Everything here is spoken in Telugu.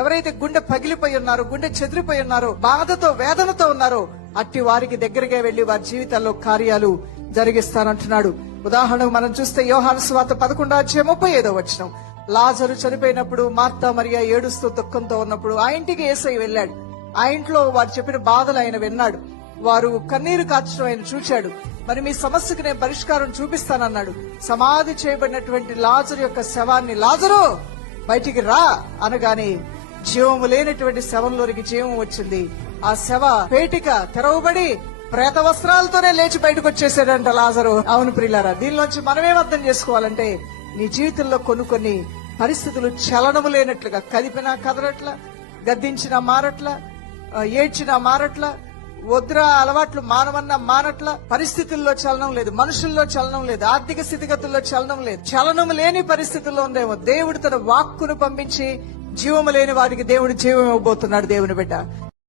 ఎవరైతే గుండె పగిలిపోయి ఉన్నారో, గుండె చెదిరిపోయి ఉన్నారో, బాధతో వేదనతో ఉన్నారో అట్టి వారికి దగ్గరగా వెళ్లి వారి జీవితాల్లో కార్యాలు జరిగిస్తానంటున్నాడు. ఉదాహరణకు మనం చూస్తే యోహాను సువార్త 11:35 లాజరు చనిపోయినప్పుడు మార్తా మరియా ఏడుస్తూ దుఃఖంతో ఉన్నప్పుడు ఆ ఇంటికి యేసయ్య వెళ్ళాడు. ఆ ఇంట్లో వారు చెప్పిన బాధలు ఆయన విన్నాడు. వారు కన్నీరు కార్చడం ఆయన చూశాడు. మరి మీ సమస్యకు నేను పరిష్కారం చూపిస్తానన్నాడు. సమాధి చేయబడినటువంటి లాజరు యొక్క శవాన్ని, లాజరు బయటికి రా అనగానే జీవము లేనటువంటి శవంలోనికి జీవం వచ్చింది. ఆ శవ పేటిక తెరవబడి ప్రేత వస్త్రాలతోనే లేచి బయటకు వచ్చేసాడంట లాజరు. అవును ప్రియులారా, దీనిలోంచి మనమేం అర్థం చేసుకోవాలంటే నీ జీవితంలో కొన్ని పరిస్థితులు చలనము లేనట్లుగా, కదిపినా కదలట్ల, గద్దించినా మారట్ల, ఏడ్చినా మారట్ల, వద్రా అలవాట్లు మానవన్నా మానట్ల, పరిస్థితుల్లో చలనం లేదు, మనుషుల్లో చలనం లేదు, ఆర్థిక స్థితిగతుల్లో చలనం లేదు. చలనం లేని పరిస్థితుల్లో ఉందేమో దేవుడు తన వాక్కును పంపించి జీవము లేని వారికి దేవుడు జీవం ఇవ్వబోతున్నాడు. దేవుని బిడ్డ,